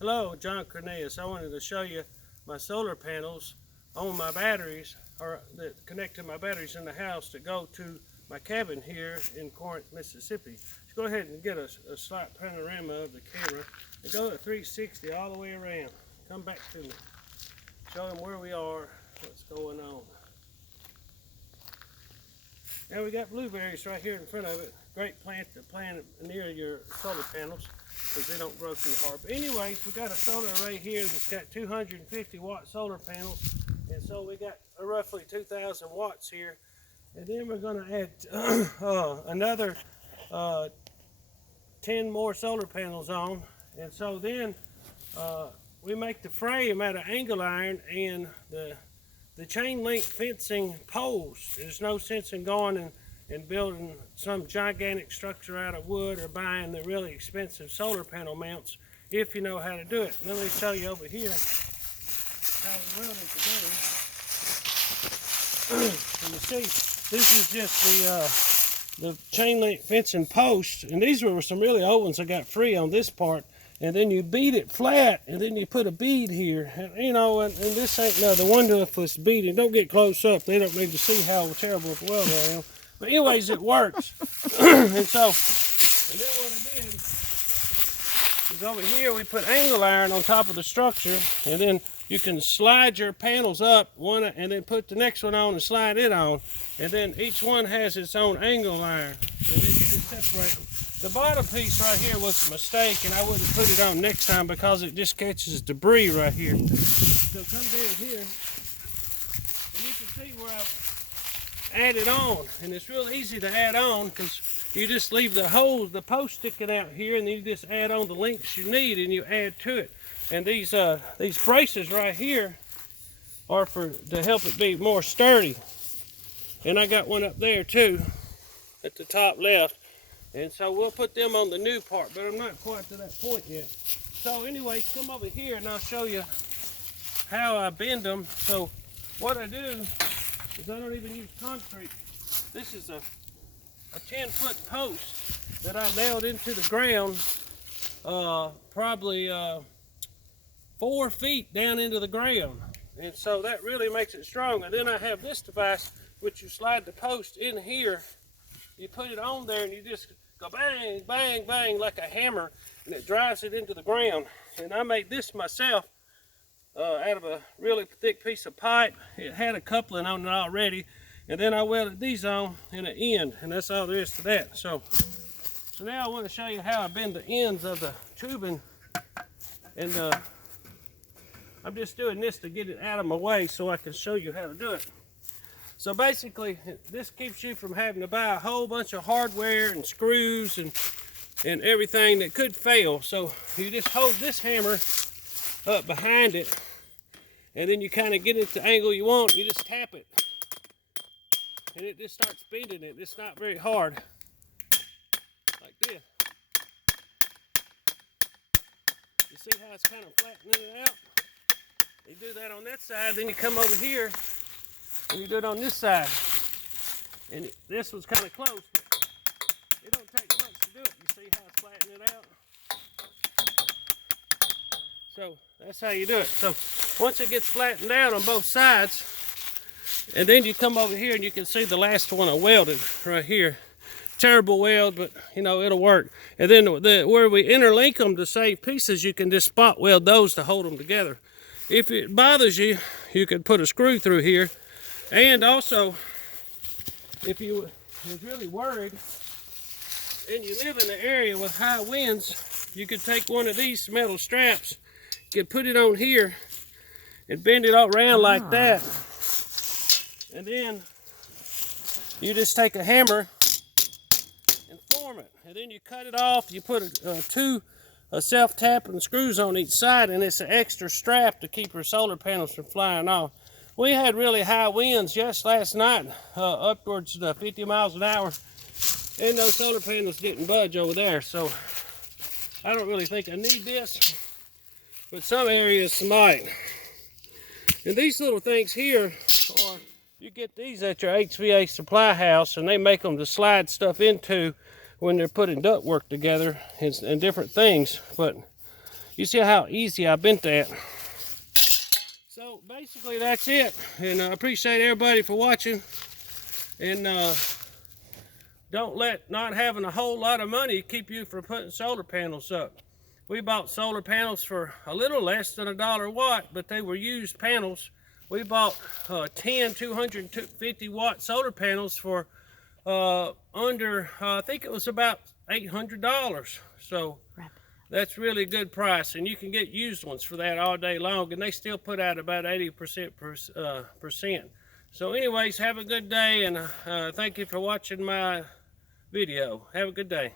Hello, John Cornelius. I wanted to show you my solar panels on my batteries, or that connect to my batteries in the house to go to my cabin here in Corinth, Mississippi. Let's go ahead and get a slight panorama of the camera and go at 360 all the way around. Come back to me. Show them where we are, what's going on. Now we got blueberries right here in front of it. Great plant to plant near your solar panels because they don't grow too hard. But anyways, we got a solar array here that's got 250 watt solar panels. And so we got roughly 2,000 watts here. And then we're going to add another 10 more solar panels on. And so then we make the frame out of angle iron and the chain link fencing posts. There's no sense in going and building some gigantic structure out of wood or buying the really expensive solar panel mounts if you know how to do it. Let me show you over here how we weld it together. And you see, this is just the chain link fencing posts, and these were some really old ones I got free on this part. And then you beat it flat, and then you put a bead here, and, you know, and this ain't the 1/2 beading. Don't get close up; they don't need to see how terrible of a welder I am. But anyways, it works. And then what I did is over here we put angle iron on top of the structure, and then you can slide your panels up one, and then put the next one on and slide it on, and then each one has its own angle iron, and then you just separate them. The bottom piece right here was a mistake, and I wouldn't put it on next time because it just catches debris right here. So come down here, and you can see where I've added on. And it's real easy to add on because you just leave the holes, the post sticking out here, and then you just add on the lengths you need, and you add to it. And these braces right here are to help it be more sturdy. And I got one up there too, at the top left. And so we'll put them on the new part, but I'm not quite to that point yet. So anyway, come over here and I'll show you how I bend them. So what I do is I don't even use concrete. This is a 10-foot post that I nailed into the ground, probably 4 feet down into the ground. And so that really makes it strong. And then I have this device, which you slide the post in here. You put it on there and you just go bang, bang, bang like a hammer, and it drives it into the ground. And I made this myself out of a really thick piece of pipe. It had a coupling on it already, and then I welded these on in an end, and that's all there is to that. So now I want to show you how I bend the ends of the tubing, and I'm just doing this to get it out of my way so I can show you how to do it. So basically, this keeps you from having to buy a whole bunch of hardware and screws and everything that could fail. So you just hold this hammer up behind it, and then you kind of get it the angle you want. You just tap it, and it just starts bending it. It's not very hard, like this. You see how it's kind of flattening it out? You do that on that side, then you come over here, and you do it on this side. And this was kind of close, but it don't take much to do it. You see how it's flattening it out? So that's how you do it. So once it gets flattened out on both sides, and then you come over here and you can see the last one I welded right here. Terrible weld, but you know, it'll work. And then where we interlink them to save pieces, you can just spot weld those to hold them together. If it bothers you, you can put a screw through here. And also, if you was really worried and you live in an area with high winds, you could take one of these metal straps, you could put it on here and bend it all around like that. And then you just take a hammer and form it. And then you cut it off, you put two self-tapping screws on each side, and it's an extra strap to keep your solar panels from flying off. We had really high winds just last night, upwards to 50 miles an hour, and those solar panels didn't budge over there. So I don't really think I need this, but some areas might. And these little things here are, you get these at your HVA supply house, and they make them to slide stuff into when they're putting ductwork together and different things. But You see how easy I bent that. So basically that's it, and I appreciate everybody for watching. And don't let not having a whole lot of money keep you from putting solar panels up. We bought solar panels for a little less than $1 a watt, but they were used panels. We bought 10 250 watt solar panels for under, I think it was about $800. So that's really a good price, and you can get used ones for that all day long, and they still put out about 80%. So anyways, have a good day, and thank you for watching my video. Have a good day.